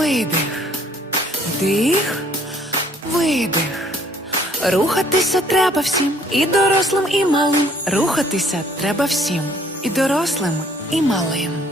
Видих, вдих, видих. Рухатися треба всім, і дорослим, і малим. Рухатися треба всім, і дорослим, і малим.